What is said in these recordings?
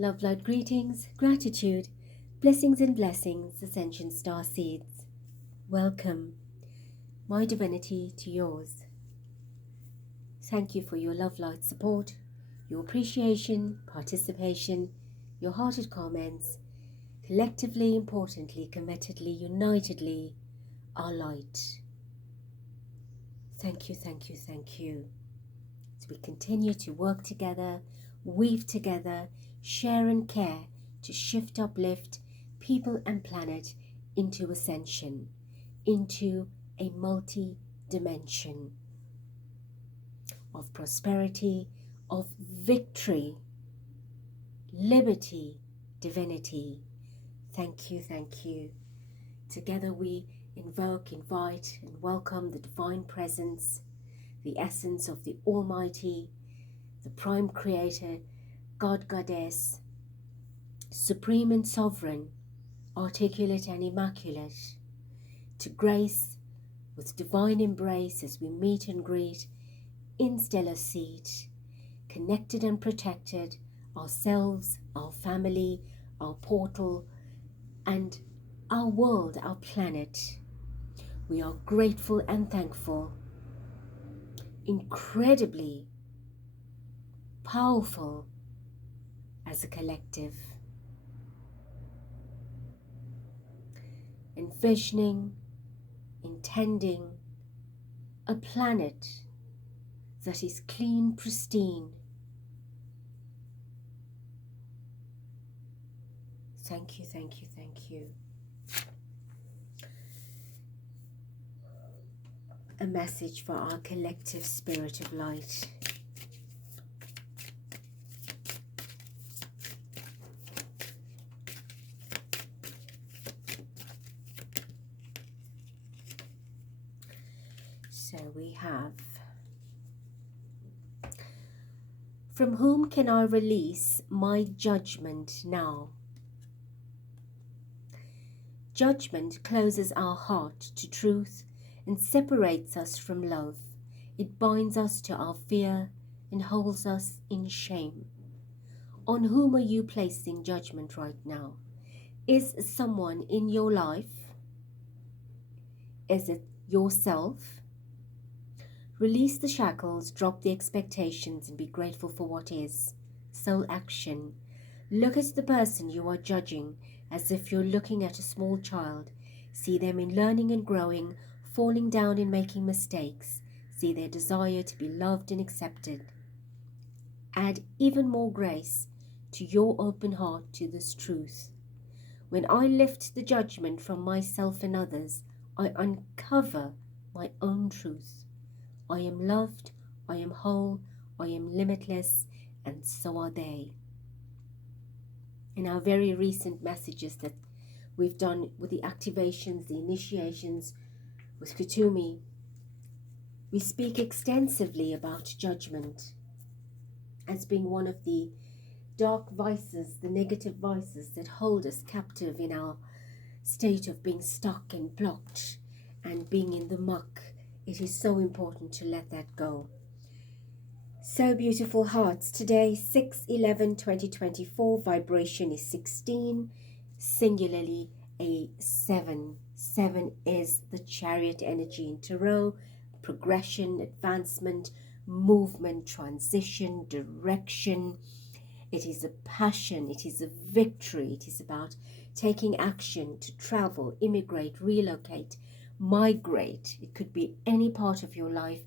Love, light, greetings, gratitude, blessings and blessings, Ascension Star Seeds. Welcome, my divinity, to yours. Thank you for your love, light, support, your appreciation, participation, your hearted comments. Collectively, importantly, committedly, unitedly, our light. Thank you, thank you, thank you. As we continue to work together, weave together, share and care to shift, uplift people and planet into ascension, into a multi-dimension of prosperity, of victory, liberty, divinity. Thank you, thank you. Together we invoke, invite and welcome the divine presence, the essence of the Almighty, the Prime Creator, God, Goddess, Supreme and Sovereign, articulate and immaculate, to grace with divine embrace as we meet and greet in stellar seat, connected and protected, ourselves, our family, our portal, and our world, our planet. We are grateful and thankful, incredibly powerful as a collective, envisioning, intending a planet that is clean, pristine. Thank you, thank you, thank you. A message for our collective spirit of light. So we have, from whom can I release my judgment now? Judgment closes our heart to truth and separates us from love. It binds us to our fear and holds us in shame. On whom are you placing judgment right now? Is someone in your life? Is it yourself? Release the shackles, drop the expectations, and be grateful for what is. Soul action. Look at the person you are judging as if you're looking at a small child. See them in learning and growing, falling down and making mistakes. See their desire to be loved and accepted. Add even more grace to your open heart to this truth. When I lift the judgment from myself and others, I uncover my own truth. I am loved, I am whole, I am limitless, and so are they. In our very recent messages that we've done with the activations, the initiations with Kutumi, we speak extensively about judgment as being one of the dark vices, the negative vices that hold us captive in our state of being stuck and blocked and being in the muck. It is so important to let that go. So beautiful hearts, today 6/11/2024, vibration is 16, singularly a 7. 7 is the Chariot energy in Tarot, progression, advancement, movement, transition, direction. It is a passion, it is a victory, it is about taking action to travel, immigrate, relocate, migrate. It could be any part of your life,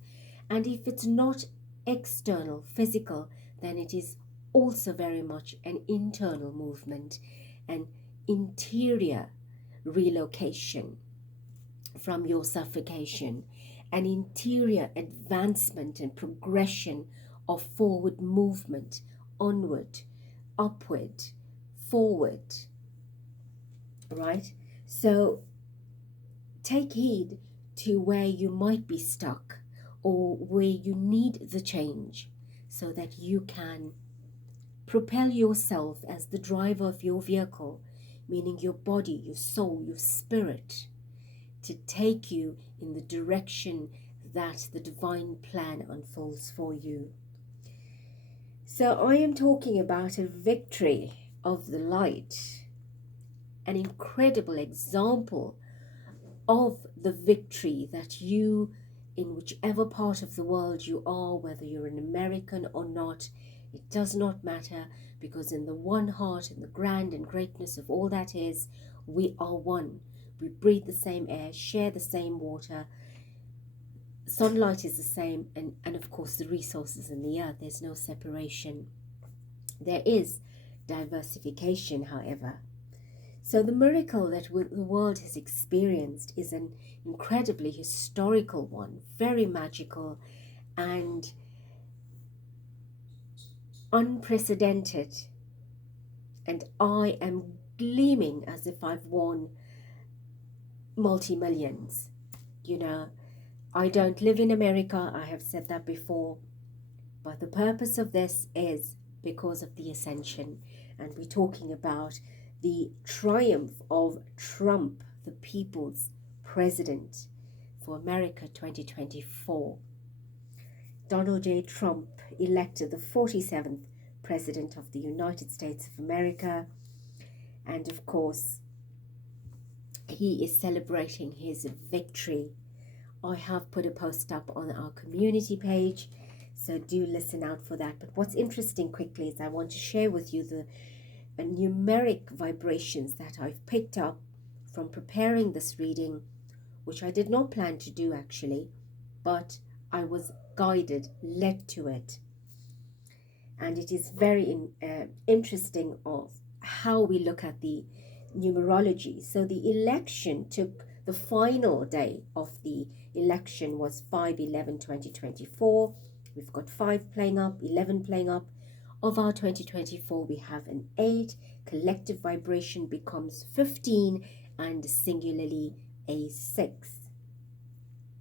and if it's not external, physical, then it is also very much an internal movement, an interior relocation from your suffocation, an interior advancement and progression of forward movement, onward, upward, forward, right? So take heed to where you might be stuck or where you need the change so that you can propel yourself as the driver of your vehicle, meaning your body, your soul, your spirit, to take you in the direction that the divine plan unfolds for you. So I am talking about a victory of the light, an incredible example of the victory that you, in whichever part of the world you are, whether you're an American or not, it does not matter, because in the one heart and the grand and greatness of all that is, we are one. We breathe the same air, share the same water, sunlight is the same, and of course the resources in the earth. There's no separation. There is diversification, however. So the miracle that the world has experienced is an incredibly historical one, very magical and unprecedented. And I am gleaming as if I've won multi-millions. You know, I don't live in America, I have said that before, but the purpose of this is because of the Ascension, and we're talking about the triumph of Trump, the people's president for America 2024. Donald J. Trump elected the 47th president of the United States of America, and of course he is celebrating his victory. I have put a post up on our community page, so do listen out for that. But what's interesting quickly is I want to share with you the numeric vibrations that I've picked up from preparing this reading, which I did not plan to do actually, but I was guided, led to it. And it is very interesting of how we look at the numerology. So the election took, the final day of the election was 5/11/2024. We've got 5 playing up, 11 playing up. Of our 2024, we have an 8. Collective vibration becomes 15, and singularly a 6.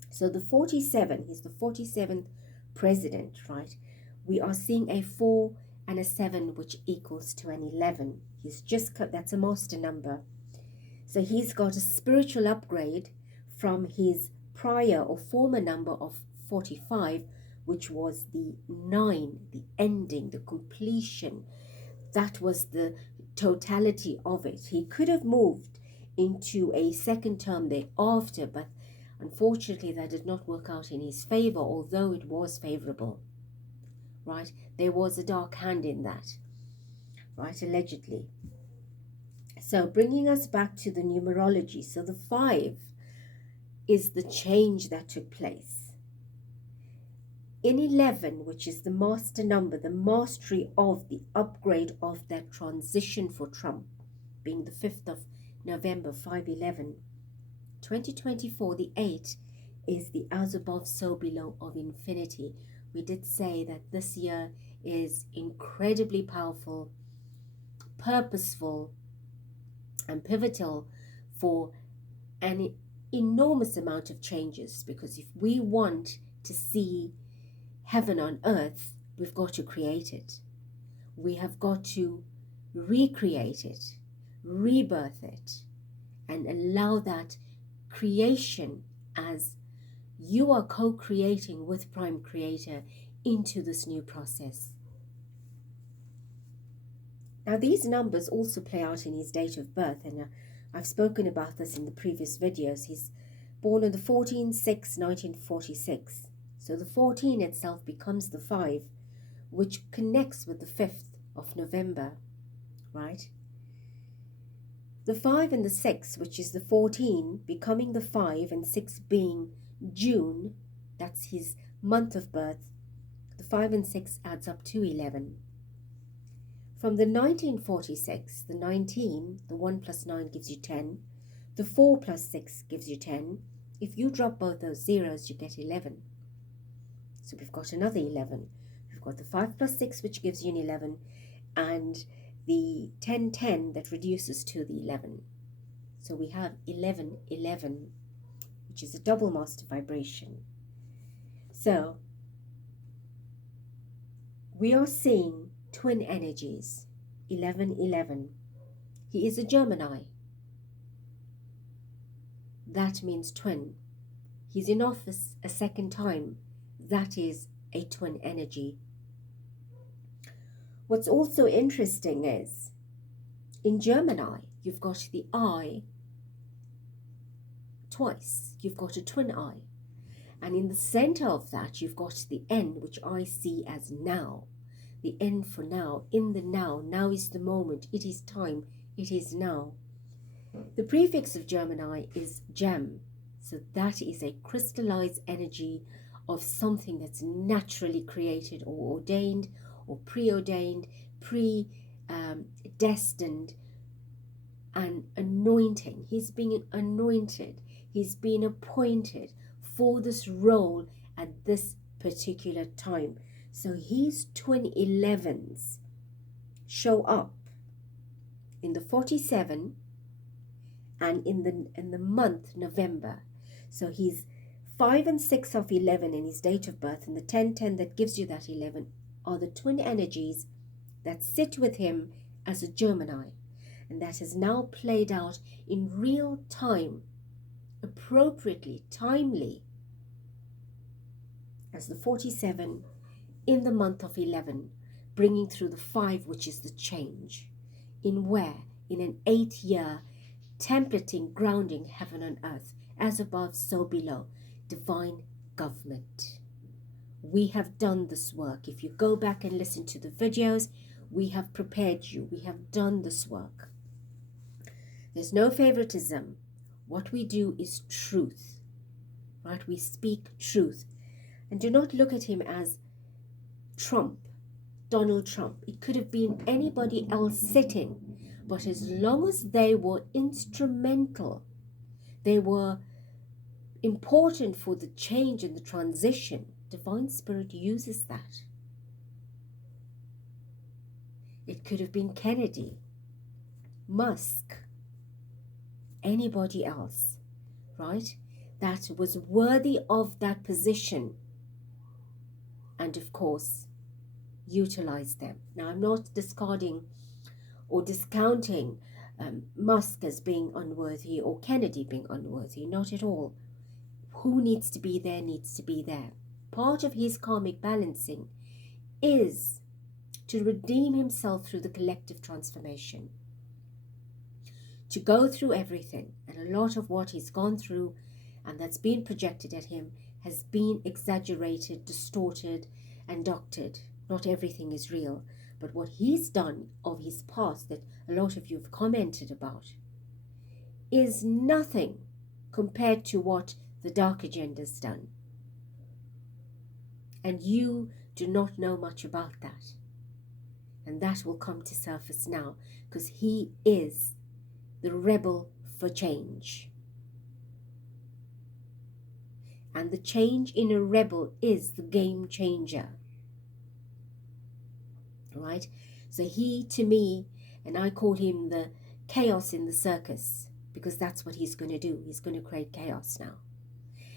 So the 47 is the 47th president, right? We are seeing a 4 and a 7, which equals to an 11. He's just cut, that's a master number. So he's got a spiritual upgrade from his prior or former number of 45, which was the 9, the ending, the completion. That was the totality of it. He could have moved into a second term thereafter, but unfortunately that did not work out in his favor, although it was favorable, right? There was a dark hand in that, right, allegedly. So bringing us back to the numerology, so the 5 is the change that took place. In 11, which is the master number, the mastery of the upgrade of that transition for Trump, being the 5th of November, 5/11, 2024, the 8 is the as above, so below of infinity. We did say that this year is incredibly powerful, purposeful, and pivotal for an enormous amount of changes, because if we want to see heaven on earth, we've got to create it. We have got to recreate it, rebirth it, and allow that creation, as you are co-creating with Prime Creator, into this new process. Now these numbers also play out in his date of birth, and I've spoken about this in the previous videos. He's born on the 14/6/1946. So the 14 itself becomes the 5, which connects with the 5th of November, right? The 5 and the 6, which is the 14 becoming the 5 and 6 being June, that's his month of birth. The 5 and 6 adds up to 11. From the 1946, the 19, the 1 plus 9 gives you 10. The 4 plus 6 gives you 10. If you drop both those zeros, you get 11. So we've got another 11. We've got the 5 plus 6, which gives you an 11, and the 10/10 that reduces to the 11. So we have 11/11, which is a double master vibration. So we are seeing twin energies, 11/11. He is a Gemini. That means twin. He's in office a second time. That is a twin energy. What's also interesting is in Gemini, you've got the I twice. You've got a twin I. And in the center of that, you've got the N, which I see as now. The N for now, in the now. Now is the moment. It is time. It is now. The prefix of Gemini is gem. So that is a crystallized energy of something that's naturally created or ordained or preordained, predestined, and anointing. He's being anointed. He's been appointed for this role at this particular time. So his twin 11s show up in the 47 and in the month November. So he's 5 and 6 of 11 in his date of birth, and the 10-10 that gives you that 11 are the twin energies that sit with him as a Gemini, and that is now played out in real time, appropriately, timely, as the 47 in the month of 11, bringing through the 5, which is the change. In where? In an 8-year templating, grounding heaven and earth, as above, so below, divine government. We have done this work. If you go back and listen to the videos, we have prepared you. We have done this work. There's no favoritism. What we do is truth, right? We speak truth. And do not look at him as Trump, Donald Trump. It could have been anybody else sitting, but as long as they were instrumental, they were important for the change and the transition, Divine Spirit uses that. It could have been Kennedy, Musk, anybody else, right? That was worthy of that position. And of course, utilize them. Now, I'm not discarding or discounting Musk as being unworthy or Kennedy being unworthy, not at all. Who needs to be there needs to be there. Part of his karmic balancing is to redeem himself through the collective transformation, to go through everything, and a lot of what he's gone through and that's been projected at him has been exaggerated, distorted, and doctored. Not everything is real, but what he's done of his past that a lot of you have commented about is nothing compared to what the dark agenda's done. And you do not know much about that. And that will come to surface now, because he is the rebel for change. And the change in a rebel is the game changer. Right? So he, to me, and I call him the chaos in the circus, because that's what he's going to do. He's going to create chaos now.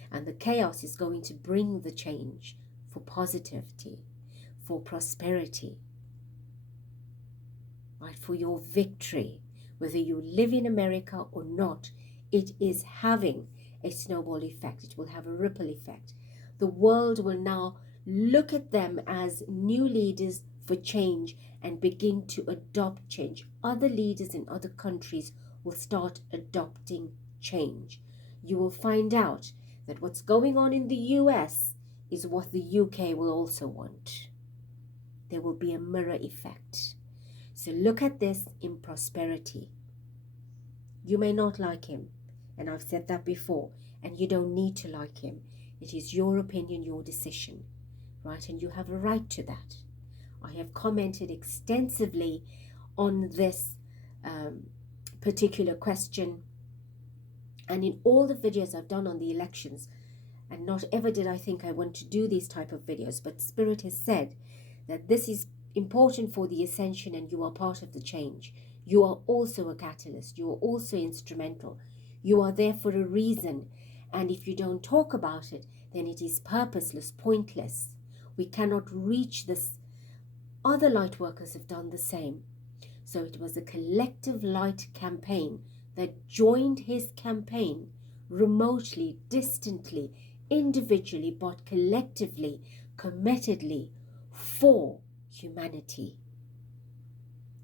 And the chaos is going to bring the change for positivity, for prosperity, right? For your victory. Whether you live in America or not, it is having a snowball effect. It will have a ripple effect. The world will now look at them as new leaders for change and begin to adopt change. Other leaders in other countries will start adopting change. You will find out that what's going on in the US is what the UK will also want. There will be a mirror effect. So look at this in prosperity. You may not like him, and I've said that before, and you don't need to like him. It is your opinion, your decision, right? And you have a right to that. I have commented extensively on this particular question, and in all the videos I've done on the elections, and not ever did I think I want to do these type of videos, but Spirit has said that this is important for the ascension and you are part of the change. You are also a catalyst. You are also instrumental. You are there for a reason. And if you don't talk about it, then it is purposeless, pointless. We cannot reach this. Other light workers have done the same. So it was a collective light campaign that joined his campaign remotely, distantly, individually, but collectively, committedly for humanity.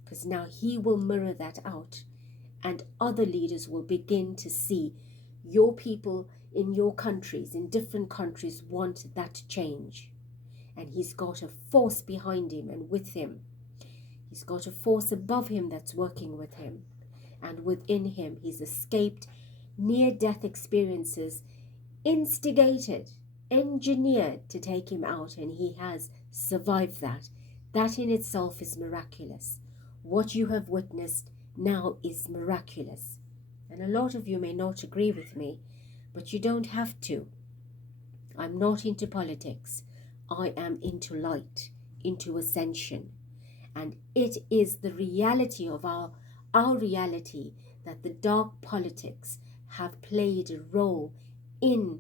because now he will mirror that out, and other leaders will begin to see your people in your countries, in different countries, want that change. And he's got a force behind him and with him. He's got a force above him that's working with him. And within him, he's escaped near-death experiences, instigated, engineered to take him out, and he has survived that. That in itself is miraculous. What you have witnessed now is miraculous. And a lot of you may not agree with me, but you don't have to. I'm not into politics. I am into light, into ascension. And it is the reality of our reality that the dark politics have played a role in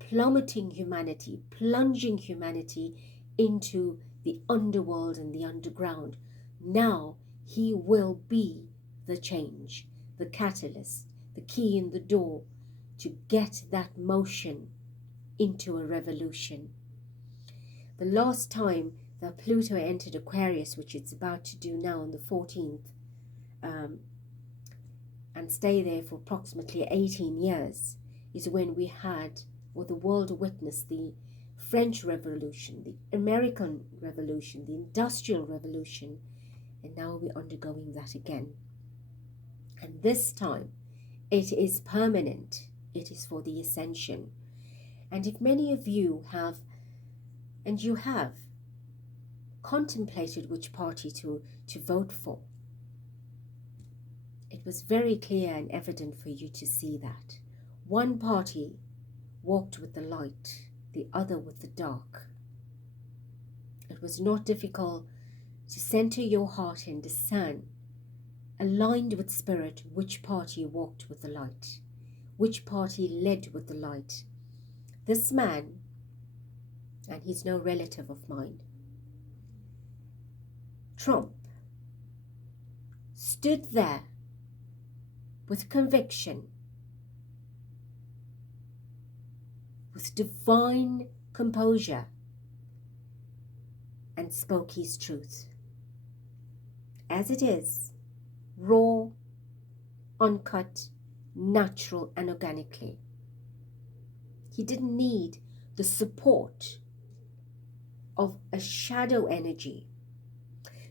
plummeting humanity, plunging humanity into the underworld and the underground. Now he will be the change, the catalyst, the key in the door to get that motion into a revolution. The last time that Pluto entered Aquarius, which it's about to do now on the 14th, and stay there for approximately 18 years, is when we had, or the world witnessed, the French Revolution, the American Revolution, the Industrial Revolution, and now we're undergoing that again. And this time, it is permanent. It is for the ascension. And if many of you have, and you have, contemplated which party to vote for, it was very clear and evident for you to see that. One party walked with the light, the other with the dark. It was not difficult to center your heart and discern, aligned with spirit, which party walked with the light, which party led with the light. This man, and he's no relative of mine, Trump, stood there with conviction, with divine composure, and spoke his truth. As it is, raw, uncut, natural, and organically. He didn't need the support of a shadow energy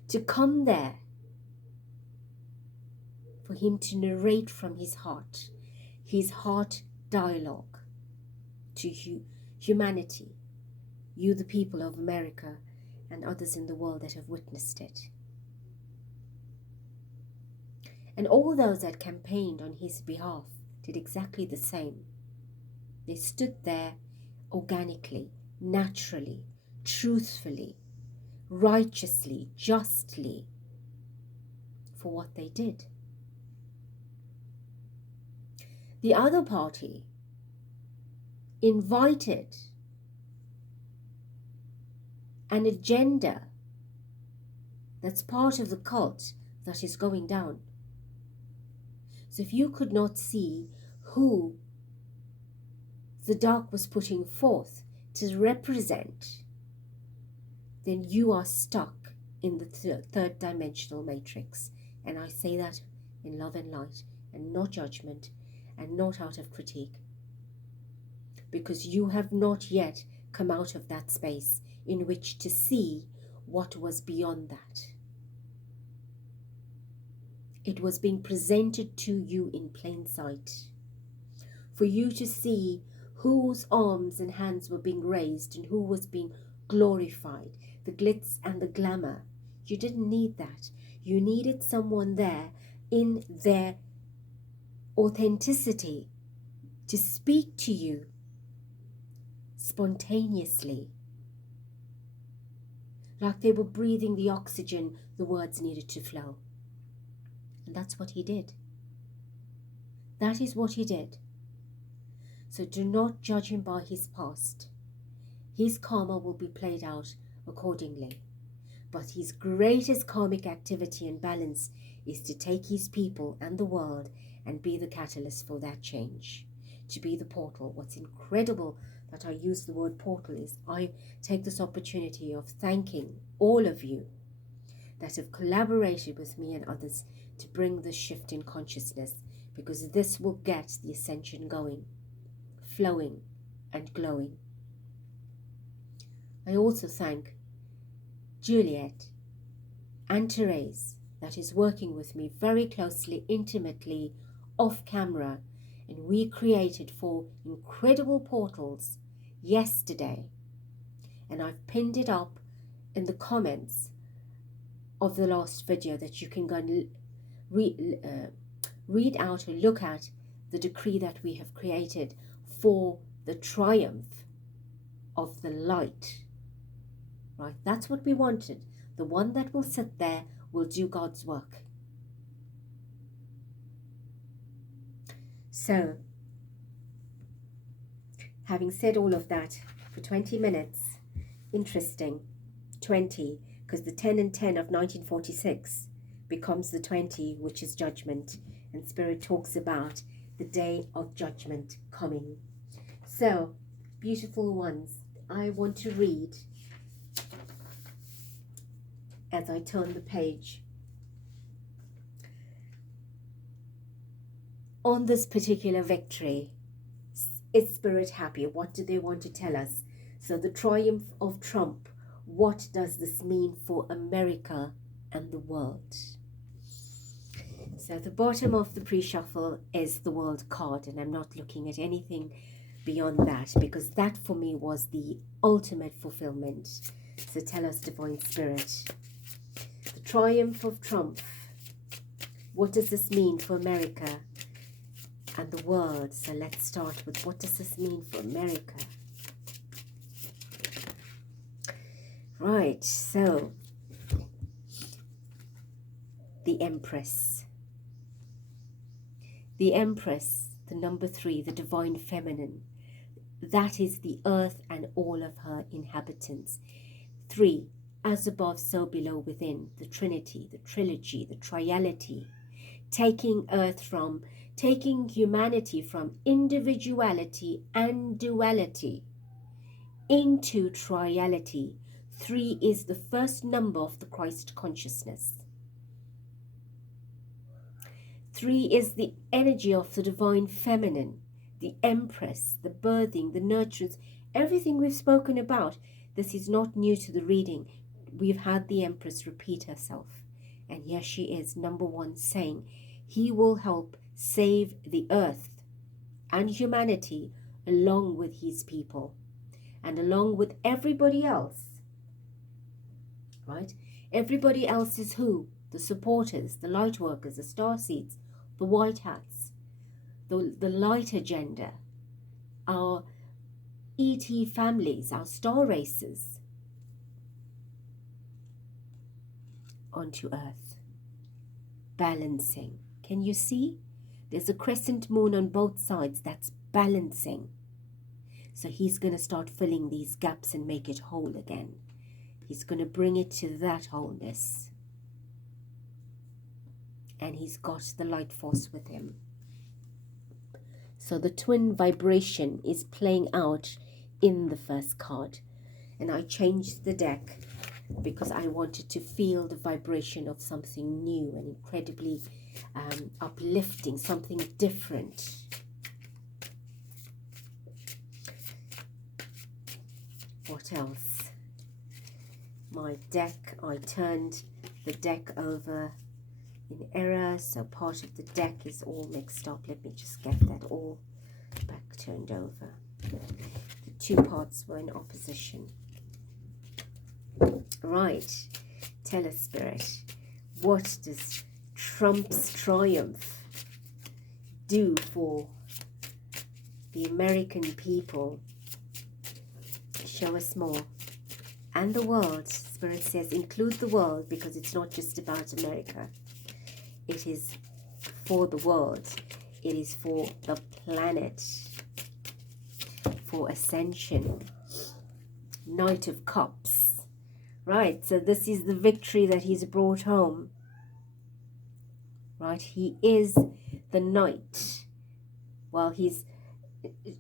to come there for him to narrate from his heart dialogue to humanity, you the people of America and others in the world that have witnessed it. And all those that campaigned on his behalf did exactly the same. They stood there organically, naturally, truthfully, righteously, justly for what they did. The other party invited an agenda that's part of the cult that is going down. So if you could not see who the dark was putting forth to represent, then you are stuck in the third dimensional matrix. And I say that in love and light, and not judgment, and not out of critique, because you have not yet come out of that space in which to see what was beyond that. It was being presented to you in plain sight, for you to see whose arms and hands were being raised and who was being glorified, the glitz and the glamour. You didn't need that. You needed someone there in their authenticity to speak to you spontaneously, like they were breathing the oxygen the words needed to flow. And that's what he did. That is what he did. So do not judge him by his past. His karma will be played out accordingly. But his greatest karmic activity and balance is to take his people and the world and be the catalyst for that change, to be the portal. What's incredible that I use the word portal is I take this opportunity of thanking all of you that have collaborated with me and others to bring this shift in consciousness, because this will get the ascension going, flowing and glowing. I also thank Juliet and Therese that is working with me very closely, intimately, off camera, and we created 4 incredible portals yesterday, and I've pinned it up in the comments of the last video that you can go and read out or look at the decree that we have created for the triumph of the light. Right, that's what we wanted. The one that will sit there will do God's work. So, having said all of that, for 20 minutes, interesting, 20, because the 10 and 10 of 1946 becomes the 20, which is judgment, and Spirit talks about the day of judgment coming. So, beautiful ones, I want to read as I turn the page. On this particular victory, is Spirit happy? What do they want to tell us? So the triumph of Trump, what does this mean for America and the world? So at the bottom of the pre-shuffle is the world card, and I'm not looking at anything beyond that, because that for me was the ultimate fulfillment. So tell us, Divine Spirit, the triumph of Trump, what does this mean for America and the world? So let's start with, what does this mean for America? Right, so the Empress. The Empress, the number 3, the divine feminine. That is the earth and all of her inhabitants. 3, as above, so below within. The Trinity, the trilogy, the triality. Taking humanity from individuality and duality into triality. 3 is the first number of the Christ consciousness. 3 is the energy of the divine feminine, the Empress, the birthing, the nurturance, everything we've spoken about. This is not new to the reading. We've had the Empress repeat herself. And here she is, number 1, saying, he will help save the earth and humanity along with his people and along with everybody else. Right? Everybody else is who? The supporters, the light workers, the star seeds, the white hats, the light agenda, our ET families, our star races onto earth. Balancing. Can you see? There's a crescent moon on both sides that's balancing. So he's going to start filling these gaps and make it whole again. He's going to bring it to that wholeness. And he's got the light force with him. So the twin vibration is playing out in the first card. And I changed the deck because I wanted to feel the vibration of something new and incredibly uplifting, something different. What else? My deck, I turned the deck over in error, so part of the deck is all mixed up. Let me just get that all back turned over. The 2 parts were in opposition. Right, tell us, Spirit, what does Trump's triumph do for the American people? Show us more. And the world. Spirit says include the world, because it's not just about America. It is for the world. It is for the planet. For Ascension. Knight of Cups. Right, so this is the victory that he's brought home. Right, he is the knight. Well,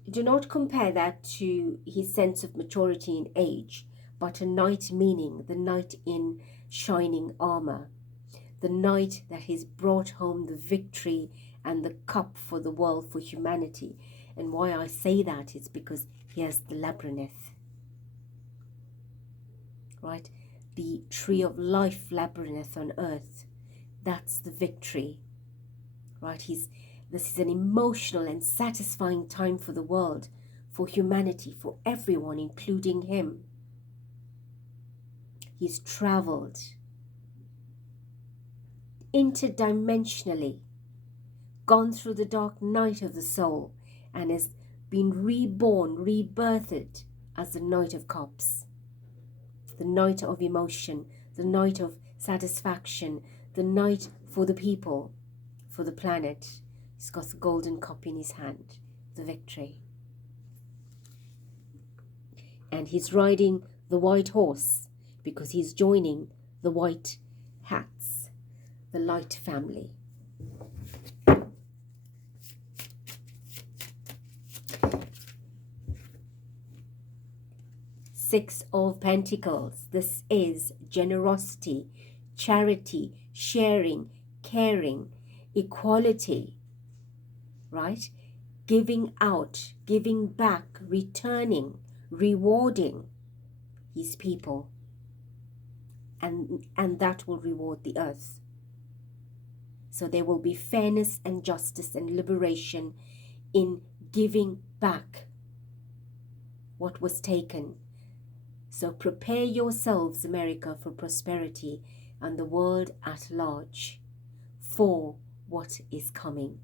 do not compare that to his sense of maturity in age, but a knight meaning the knight in shining armor, the knight that has brought home the victory and the cup for the world, for humanity. And why I say that is because he has the labyrinth, right? The tree of life labyrinth on earth. That's the victory, right? This is an emotional and satisfying time for the world, for humanity, for everyone, including him. He's traveled interdimensionally, gone through the dark night of the soul, and has been reborn, rebirthed as the Knight of Cups, the Knight of emotion, the Knight of satisfaction, the Knight for the people, for the planet. He's got the golden cup in his hand, the victory. And he's riding the white horse because he's joining the white hats, the light family. Six of Pentacles. This is generosity, charity, sharing, caring, equality, right? Giving out, giving back, returning, rewarding his people. And that will reward the earth. So there will be fairness and justice and liberation in giving back what was taken. So prepare yourselves, America, for prosperity and the world at large for what is coming.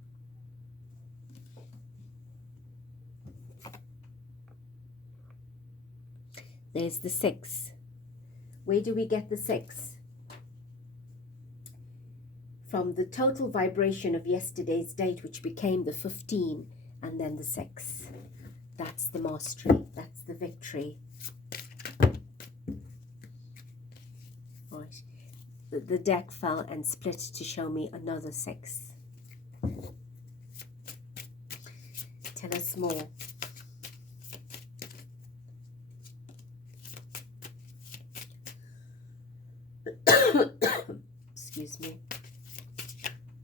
There's the 6. Where do we get the 6? From the total vibration of yesterday's date, which became the 15, and then the 6. That's the mastery. That's the victory. Right. The deck fell and split to show me another 6. Tell us more. Excuse me.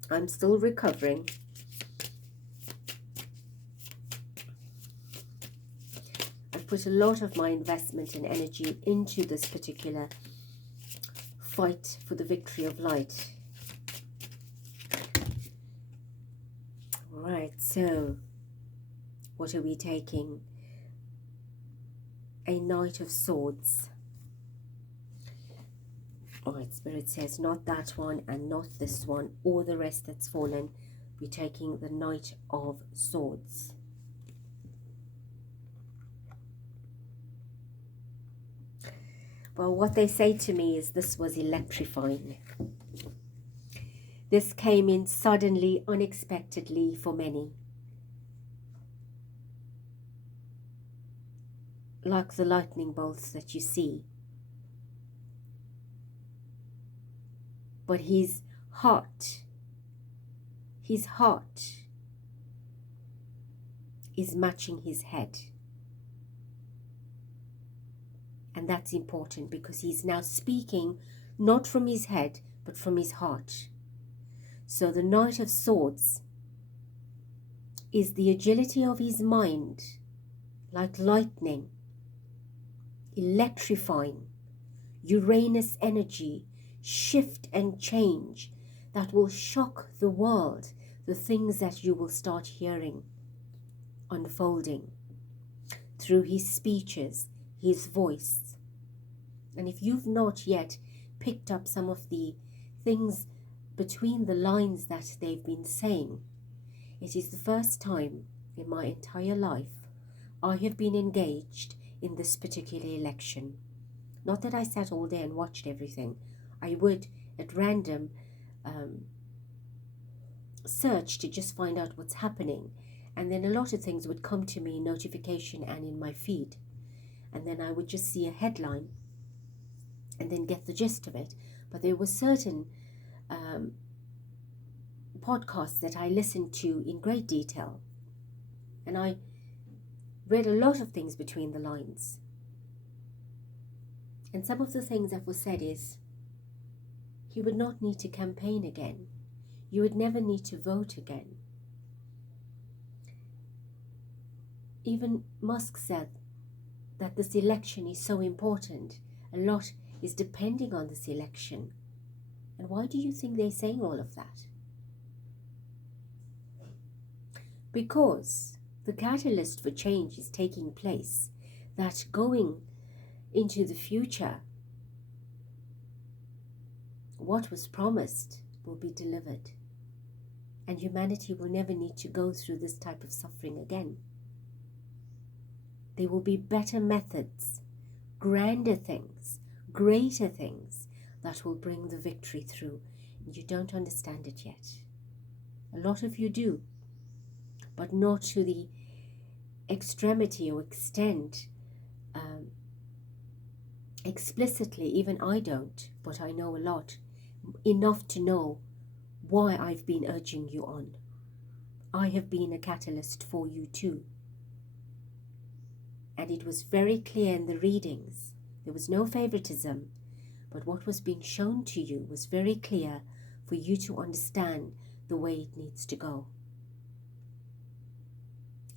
I'm still recovering. I've put a lot of my investment and energy into this particular fight for the victory of light. All right, so what are we taking? A Knight of Swords. All right, Spirit says not that one and not this one or the rest that's fallen. We're taking the Knight of Swords. Well, what they say to me is this was electrifying. This came in suddenly, unexpectedly for many. Like the lightning bolts that you see. But his heart is matching his head. And that's important because he's now speaking not from his head, but from his heart. So the Knight of Swords is the agility of his mind, like lightning, electrifying, Uranus energy, shift and change that will shock the world, the things that you will start hearing unfolding through his speeches, his voice. And if you've not yet picked up some of the things between the lines that they've been saying, it is the first time in my entire life I have been engaged in this particular election. Not that I sat all day and watched everything. I would, at random, search to just find out what's happening. And then a lot of things would come to me in notification and in my feed. And then I would just see a headline and then get the gist of it. But there were certain podcasts that I listened to in great detail. And I read a lot of things between the lines. And some of the things that were said is, you would not need to campaign again. You would never need to vote again. Even Musk said that this election is so important. A lot is depending on this election. And why do you think they're saying all of that? Because the catalyst for change is taking place, that going into the future, what was promised will be delivered. And humanity will never need to go through this type of suffering again. There will be better methods, grander things, greater things that will bring the victory through. And you don't understand it yet. A lot of you do, but not to the extremity or extent explicitly. Even I don't, but I know a lot, enough to know why I've been urging you on. I have been a catalyst for you too. And it was very clear in the readings. There was no favoritism, but what was being shown to you was very clear for you to understand the way it needs to go.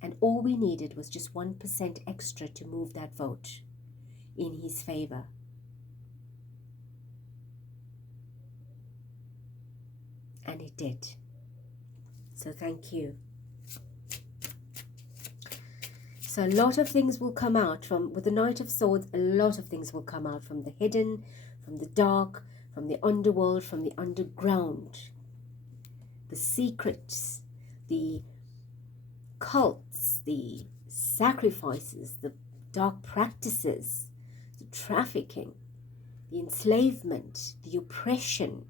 And all we needed was just 1% extra to move that vote in his favor. And it did. So thank you. So a lot of things will come out from, with the Knight of Swords, a lot of things will come out from the hidden, from the dark, from the underworld, from the underground. The secrets, the cults, the sacrifices, the dark practices, the trafficking, the enslavement, the oppression,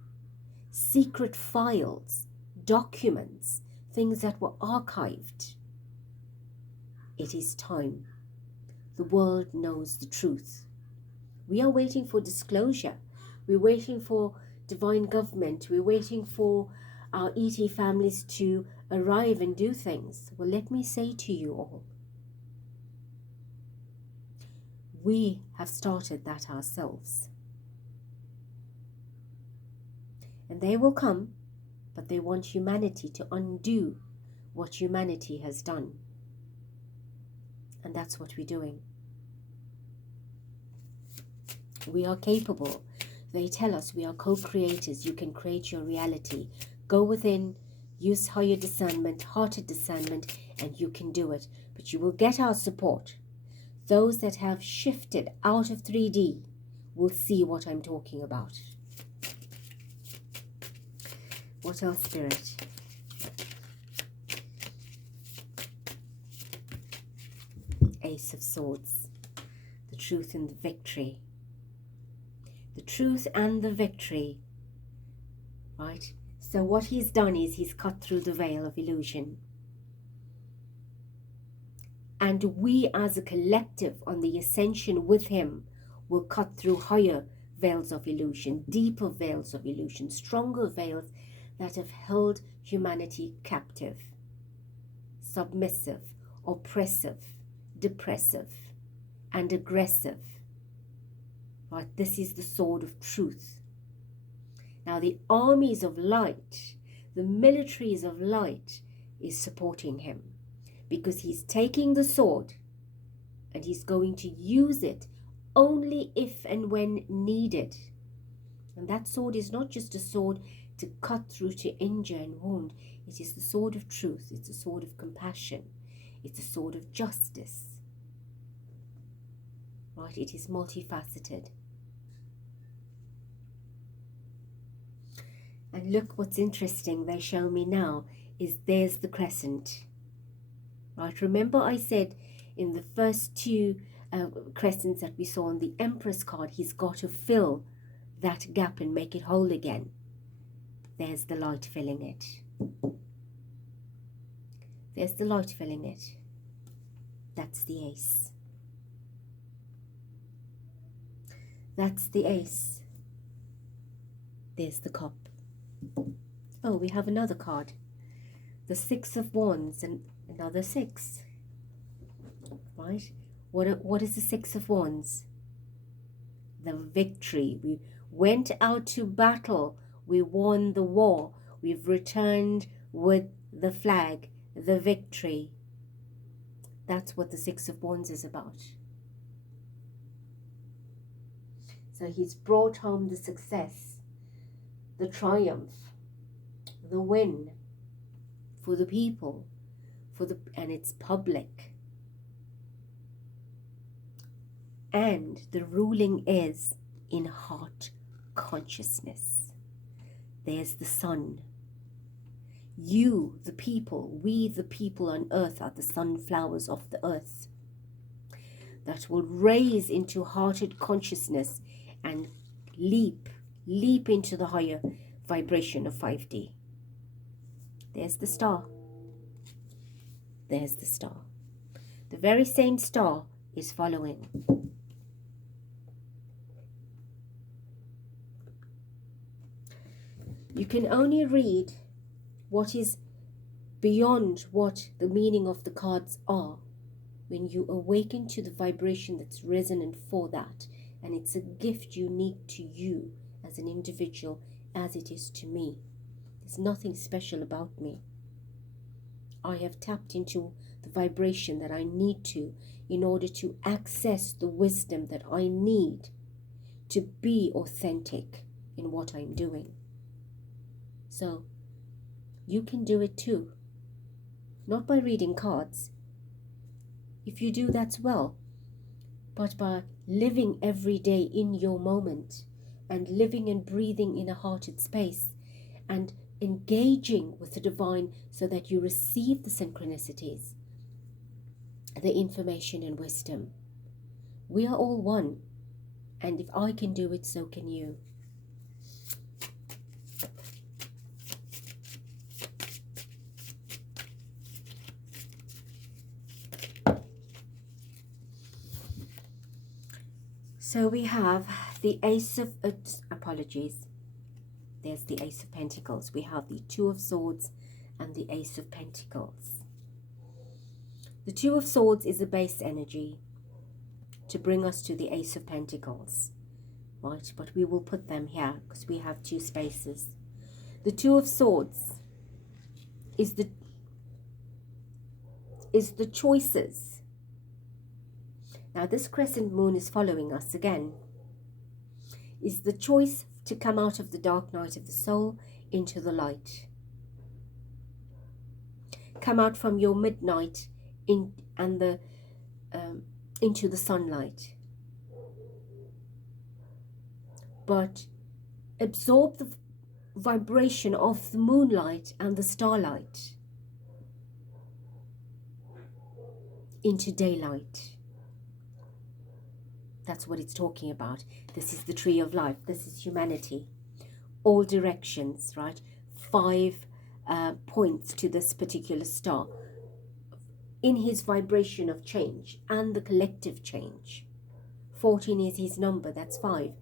secret files, documents, things that were archived. It is time. The world knows the truth. We are waiting for disclosure. We're waiting for divine government. We're waiting for our ET families to arrive and do things. Well, let me say to you all, we have started that ourselves. And they will come, but they want humanity to undo what humanity has done. And that's what we're doing. We are capable. They tell us we are co-creators. You can create your reality. Go within, use higher discernment, hearted discernment, and you can do it. But you will get our support. Those that have shifted out of 3D will see what I'm talking about. What else, Spirit? Ace of Swords. The truth and the victory. The truth and the victory. Right? So what he's done is he's cut through the veil of illusion. And we as a collective on the ascension with him will cut through higher veils of illusion, deeper veils of illusion, stronger veils that have held humanity captive, submissive, oppressive, depressive, and aggressive. Right? This is the sword of truth. Now the armies of light, the militaries of light is supporting him, because he's taking the sword and he's going to use it only if and when needed. And that sword is not just a sword to cut through, to injure and wound. It is the sword of truth. It's a sword of compassion. It's a sword of justice. Right? It is multifaceted. And look what's interesting they show me now is there's the crescent. Right? Remember I said in the first two crescents that we saw on the Empress card, he's got to fill that gap and make it whole again. There's the light filling it. There's the light filling it. That's the ace. That's the ace. There's the cup. Oh, we have another card. The Six of Wands and another six. Right? What is the Six of Wands? The victory. We went out to battle We won the war. We've returned with the flag, the victory. That's what the Six of Wands is about. So he's brought home the success, the triumph, the win for the people, and it's public. And the ruling is in heart consciousness. There's the sun. You, the people, we, the people on earth, are the sunflowers of the earth that will raise into hearted consciousness and leap into the higher vibration of 5D. There's the star. There's the star. The very same star is following. You can only read what is beyond what the meaning of the cards are when you awaken to the vibration that's resonant for that. And it's a gift unique to you as an individual as it is to me. There's nothing special about me. I have tapped into the vibration that I need to in order to access the wisdom that I need to be authentic in what I'm doing. So you can do it too. Not by reading cards. If you do, that's well. But by living every day in your moment and living and breathing in a hearted space and engaging with the divine so that you receive the synchronicities, the information and wisdom. We are all one. And if I can do it, so can you. So we have the Ace of, apologies, there's the Ace of Pentacles. We have the Two of Swords and the Ace of Pentacles. The Two of Swords is a base energy to bring us to the Ace of Pentacles, right? But we will put them here because we have two spaces. The Two of Swords is the choices. Now this crescent moon is following us again. Is the choice to come out of the dark night of the soul into the light. Come out from your midnight into the sunlight. But absorb the vibration of the moonlight and the starlight into daylight. That's what it's talking about. This is the tree of life. This is humanity. All directions, right? 5 points to this particular star in his vibration of change and the collective change. 14 is his number. That's 5.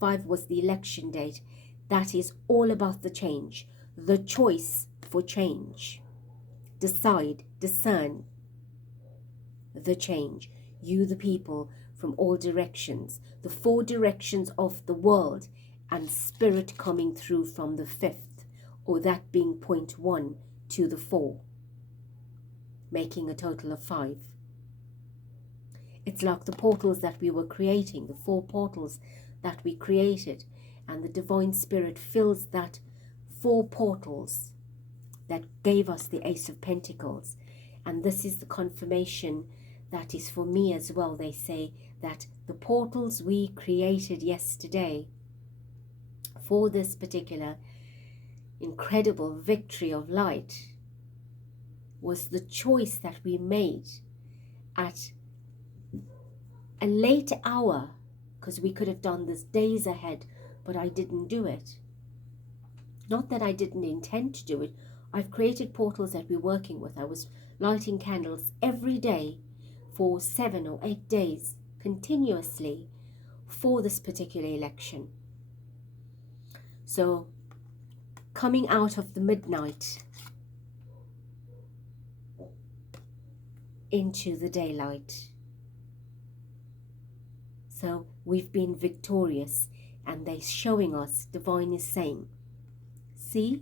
5 was the election date. That is all about the change. The choice for change. Decide, discern the change. You, the people, from all directions, the 4 directions of the world, and spirit coming through from the 5th, or that being point 1 to the 4, making a total of 5. It's like the portals that we were creating, the 4 portals that we created, and the divine spirit fills that 4 portals that gave us the Ace of Pentacles. And this is the confirmation that is for me as well. They say that the portals we created yesterday for this particular incredible victory of light was the choice that we made at a late hour, because we could have done this days ahead, but I didn't do it. Not that I didn't intend to do it. I've created portals that we're working with. I was lighting candles every day for 7 or 8 days continuously for this particular election. So coming out of the midnight into the daylight. So we've been victorious, and they're showing us, divine is saying, see?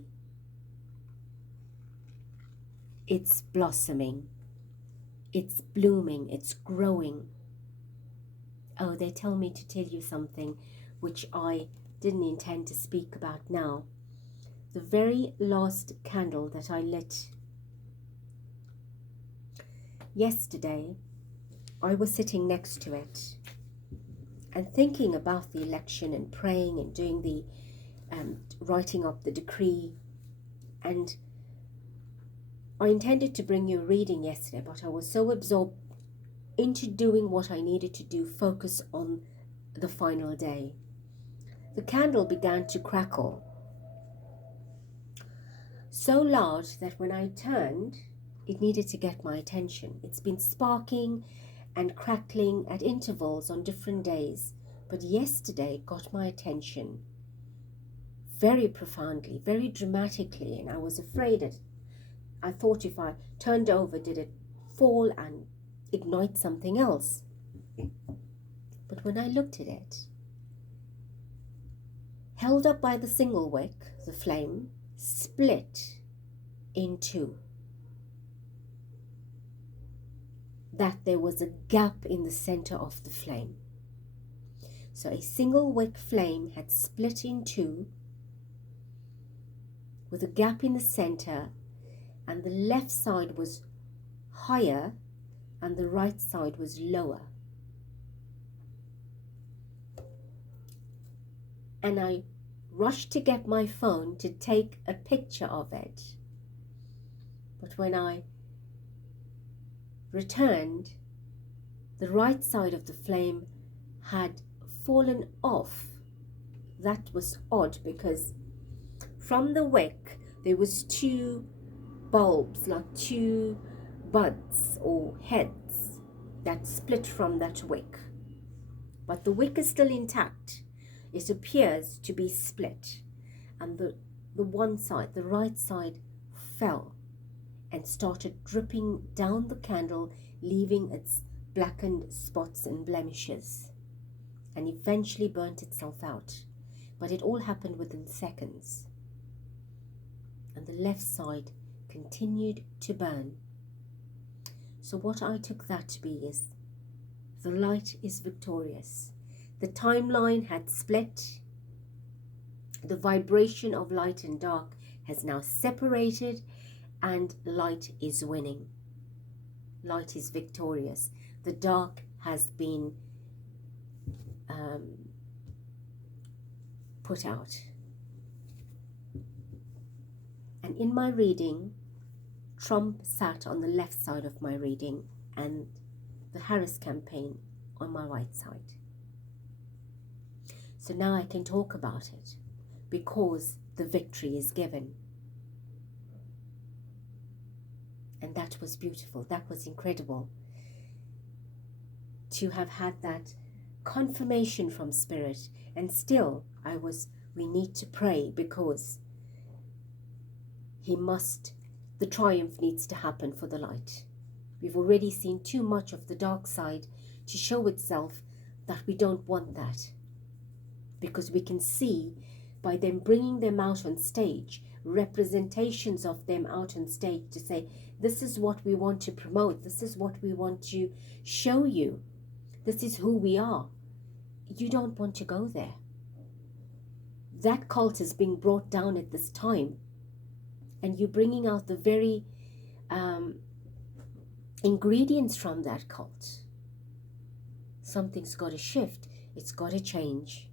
It's blossoming. It's blooming. It's growing. Oh, they tell me to tell you something which I didn't intend to speak about now. The very last candle that I lit yesterday, I was sitting next to it and thinking about the election and praying and doing the writing up the decree. And I intended to bring you a reading yesterday, but I was so absorbed into doing what I needed to do, focus on the final day. The candle began to crackle so loud that when I turned, it needed to get my attention. It's been sparking and crackling at intervals on different days, but yesterday it got my attention very profoundly, very dramatically, and I was afraid. I thought if I turned over, did it fall and ignite something else? But when I looked at it, held up by the single wick, the flame split in two. That there was a gap in the center of the flame. So a single wick flame had split in two with a gap in the center, and the left side was higher and the right side was lower. And I rushed to get my phone to take a picture of it. But when I returned, the right side of the flame had fallen off. That was odd, because from the wick there was two bulbs, like two buds or heads that split from that wick. But the wick is still intact. It appears to be split, and the one side, the right side, fell and started dripping down the candle, leaving its blackened spots and blemishes, and eventually burnt itself out. But it all happened within seconds, and the left side continued to burn. So what I took that to be is the light is victorious. The timeline had split. The vibration of light and dark has now separated, and light is winning. Light is victorious. The dark has been put out. And in my reading, Trump sat on the left side of my reading and the Harris campaign on my right side. So now I can talk about it because the victory is given. And that was beautiful. That was incredible to have had that confirmation from Spirit. And still we need to pray, because the triumph needs to happen for the light. We've already seen too much of the dark side to show itself that we don't want that. Because we can see by them bringing them out on stage, representations of them out on stage, to say, this is what we want to promote, this is what we want to show you, this is who we are. You don't want to go there. That cult is being brought down at this time, and you're bringing out the very ingredients from that cult. Something's got to shift. It's got to change.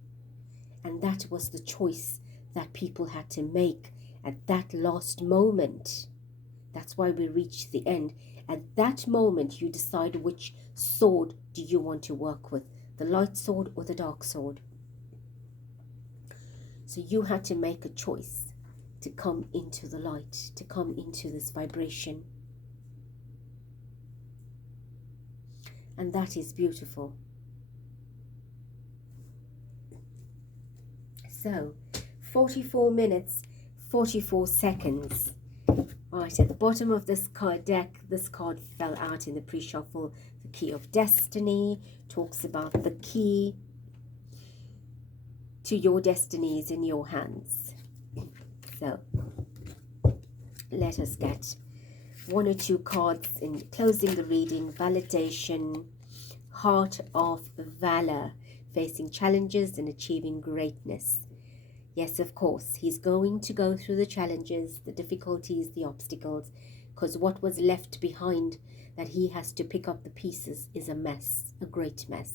And that was the choice that people had to make at that last moment. That's why we reached the end. At that moment, you decide which sword do you want to work with, the light sword or the dark sword. So you had to make a choice to come into the light, to come into this vibration. And that is beautiful. So, 44 minutes, 44 seconds. Right, at the bottom of this card deck, this card fell out in the pre-shuffle. The Key of Destiny talks about the key to your destinies in your hands. So, Let us get one or two cards in closing the reading. Validation, heart of valor, facing challenges and achieving greatness. Yes, of course, he's going to go through the challenges, the difficulties, the obstacles, because what was left behind that he has to pick up the pieces is a mess, a great mess,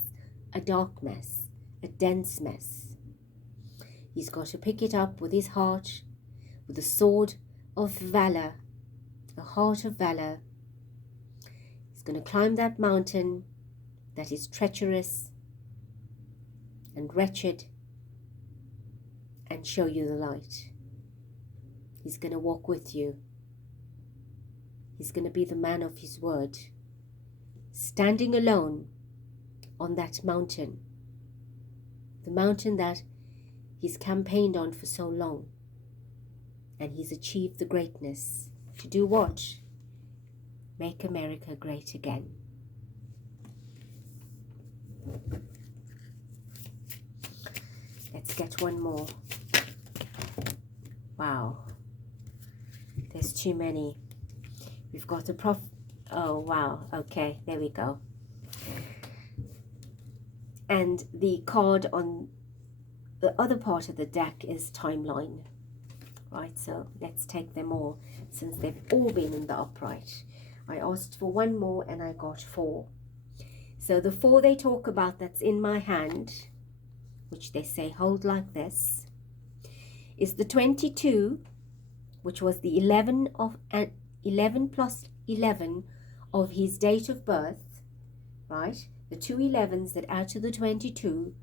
a dark mess, a dense mess. He's got to pick it up with his heart, with the sword of valor, the heart of valor. He's going to climb that mountain that is treacherous and wretched and show you the light. He's going to walk with you. He's going to be the man of his word, standing alone on that mountain, the mountain that he's campaigned on for so long. And he's achieved the greatness. To do what? Make America great again. Let's get one more. Wow. There's too many. We've got a oh, wow. Okay, there we go. And the card on the other part of the deck is timeline. Right, so let's take them all, since they've all been in the upright. I asked for one more and I got 4. So the 4 they talk about that's in my hand, which they say hold like this, is the 22, which was the 11 plus 11 of his date of birth, right? The 2 11s that add to the 22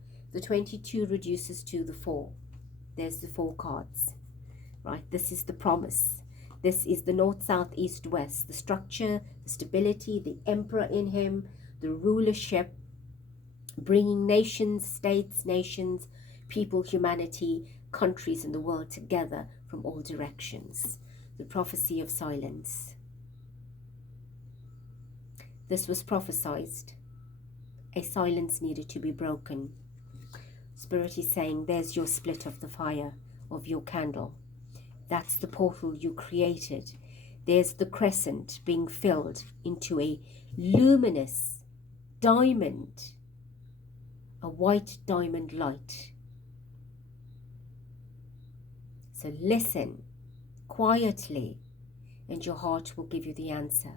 reduces to the 4. There's the 4 cards. Right, this is the promise. This is the north, south, east, west. The structure, the stability, the emperor in him, the rulership, bringing nations, states, nations, people, humanity, countries in the world together from all directions. The prophecy of silence. This was prophesied. A silence needed to be broken. Spirit is saying, there's your split of the fire of your candle. That's the portal you created. There's the crescent being filled into a luminous diamond, a white diamond light. So listen quietly and your heart will give you the answer.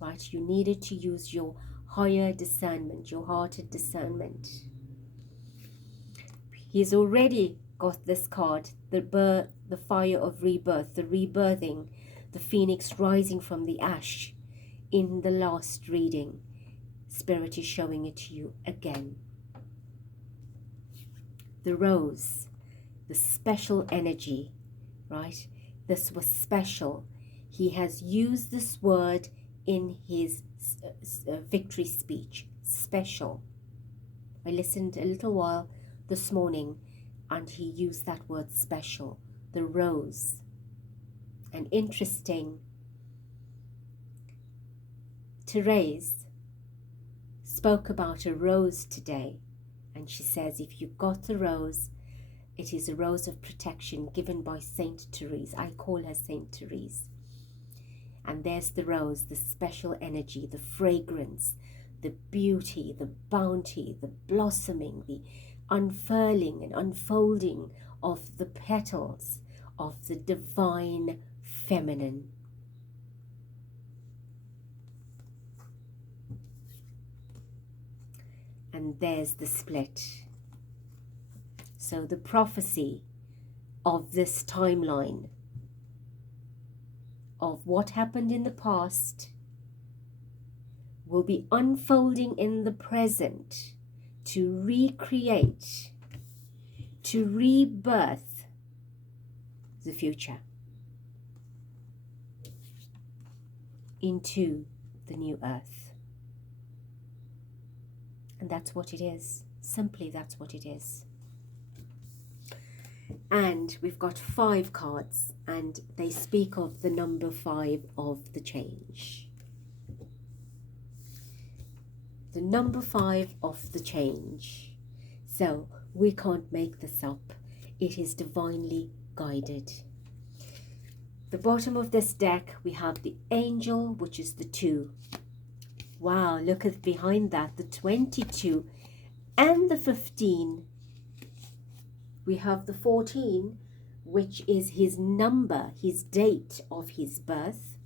Right? You needed to use your higher discernment, your hearted discernment. He's already got this card, the fire of rebirth, the rebirthing, the phoenix rising from the ash in the last reading. Spirit is showing it to you again. The rose, the special energy, right? This was special. He has used this word in his victory speech, special. I listened a little while this morning and he used that word special, the rose. And interesting, Therese spoke about a rose today, and she says if you've got the rose, it is a rose of protection given by Saint Therese. I call her Saint Therese. And there's the rose, the special energy, the fragrance, the beauty, the bounty, the blossoming, the unfurling and unfolding of the petals of the divine feminine. And there's the split. So the prophecy of this timeline of what happened in the past will be unfolding in the present to recreate, to rebirth the future into the new earth. And that's what it is. Simply, that's what it is. And we've got 5 cards, and they speak of the number 5 of the change. The number 5 of the change. So we can't make this up. It is divinely guided. The bottom of this deck, we have the angel, which is the 2. Wow, look at behind that, the 22 and the 15. We have the 14, which is his number, his date of his birth.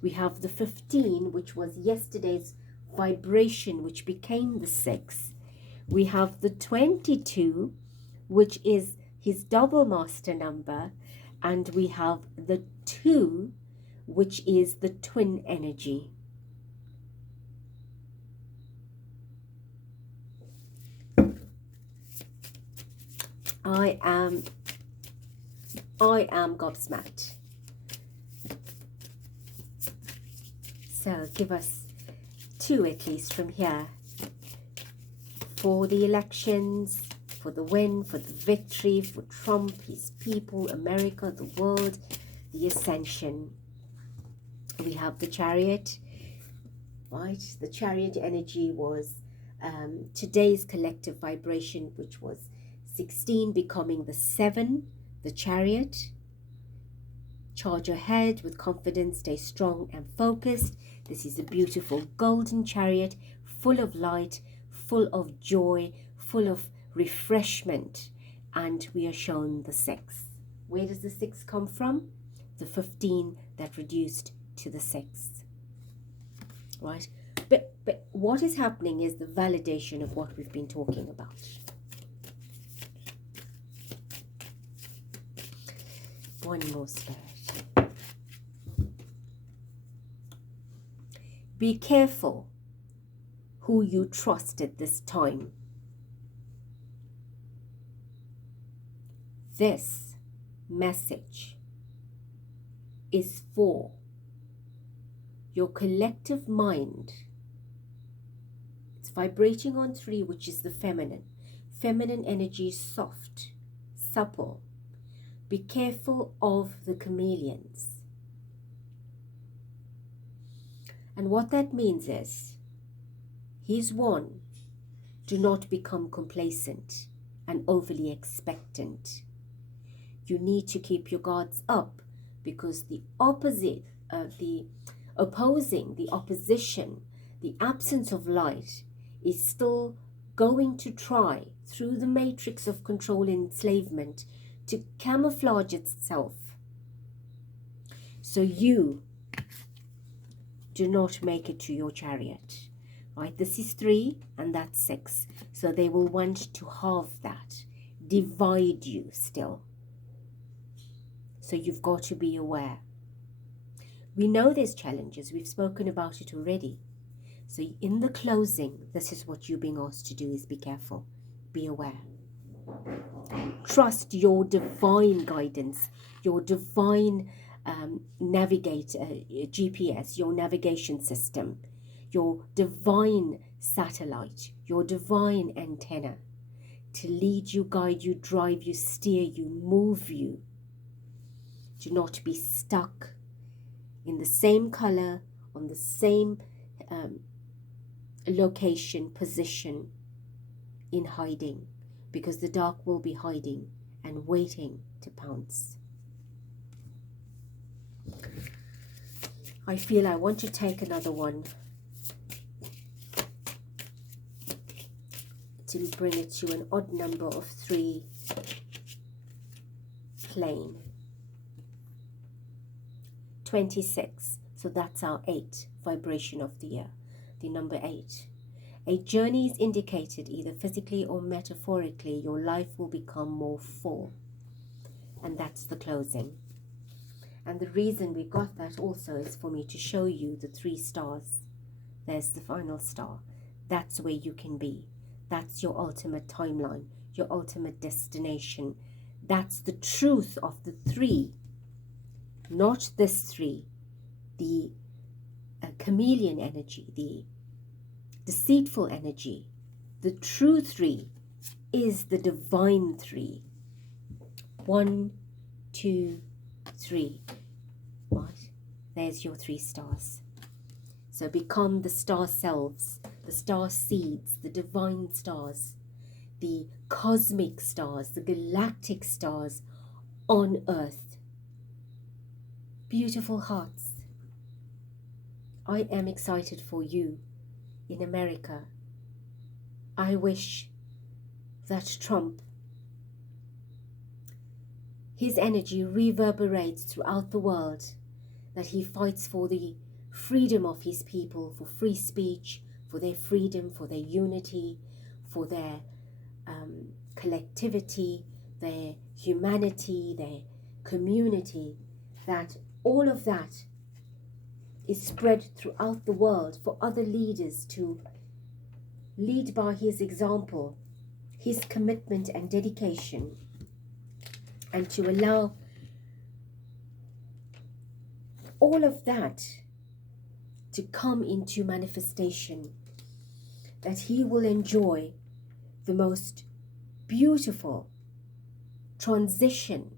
We have the 15, which was yesterday's vibration, which became the 6. We have the 22, which is his double master number. And we have the 2, which is the twin energy. I am gobsmacked. So give us 2 at least from here. For the elections, for the win, for the victory, for Trump, his people, America, the world, the Ascension. We have the Chariot, right? The Chariot energy was today's collective vibration, which was 16 becoming the 7, the Chariot. Charge ahead with confidence, stay strong and focused. This is a beautiful golden chariot, full of light, full of joy, full of refreshment. And we are shown the 6. Where does the 6 come from? The 15 that reduced to the 6. Right? But what is happening is the validation of what we've been talking about. One more spirit. Be careful who you trust at this time. This message is for your collective mind. It's vibrating on 3, which is the feminine. Feminine energy is soft, supple. Be careful of the chameleons. And what that means is, here's 1, do not become complacent and overly expectant. You need to keep your guards up, because the opposite, the opposition, the absence of light is still going to try, through the matrix of control and enslavement, to camouflage itself. So you do not make it to your chariot. Right? This is 3 and that's 6. So they will want to halve that, divide you still. So you've got to be aware. We know there's challenges. We've spoken about it already. So in the closing, this is what you're being asked to do, is be careful. Be aware. Trust your divine guidance, your divine GPS, your navigation system, your divine satellite, your divine antenna to lead you, guide you, drive you, steer you, move you. Do not be stuck in the same color, on the same location, position, in hiding, because the dark will be hiding and waiting to pounce. I feel I want to take another one to bring it to an odd number of 3 plain. 26, so that's our 8 vibration of the year, the number 8. A journey is indicated either physically or metaphorically. Your life will become more full, and that's the closing. And the reason we got that also is for me to show you the 3 stars. There's the final star. That's where you can be. That's your ultimate timeline, your ultimate destination. That's the truth of the 3. Not this 3, the chameleon energy, the deceitful energy. The true 3 is the divine 3. 1, 2, 3. Right? There's your 3 stars. So become the star selves, the star seeds, the divine stars, the cosmic stars, the galactic stars on earth. Beautiful hearts, I am excited for you in America. I wish that Trump, his energy reverberates throughout the world, that he fights for the freedom of his people, for free speech, for their freedom, for their unity, for their collectivity, their humanity, their community, that all of that is spread throughout the world for other leaders to lead by his example, his commitment and dedication, and to allow all of that to come into manifestation, that he will enjoy the most beautiful transition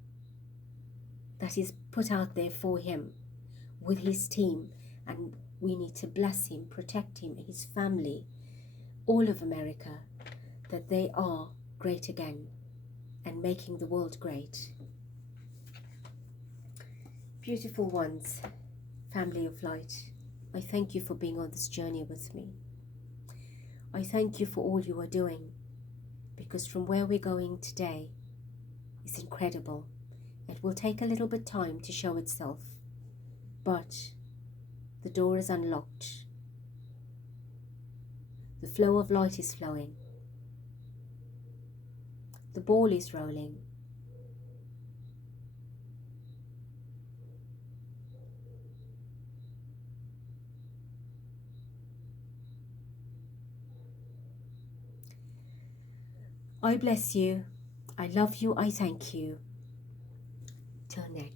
that is put out there for him with his team. And we need to bless him, protect him, his family, all of America, that they are great again and making the world great. Beautiful ones, family of light, I thank you for being on this journey with me. I thank you for all you are doing, because from where we're going today is incredible. It will take a little bit of time to show itself, but the door is unlocked. The flow of light is flowing. The ball is rolling. I bless you. I love you. I thank you. Till next.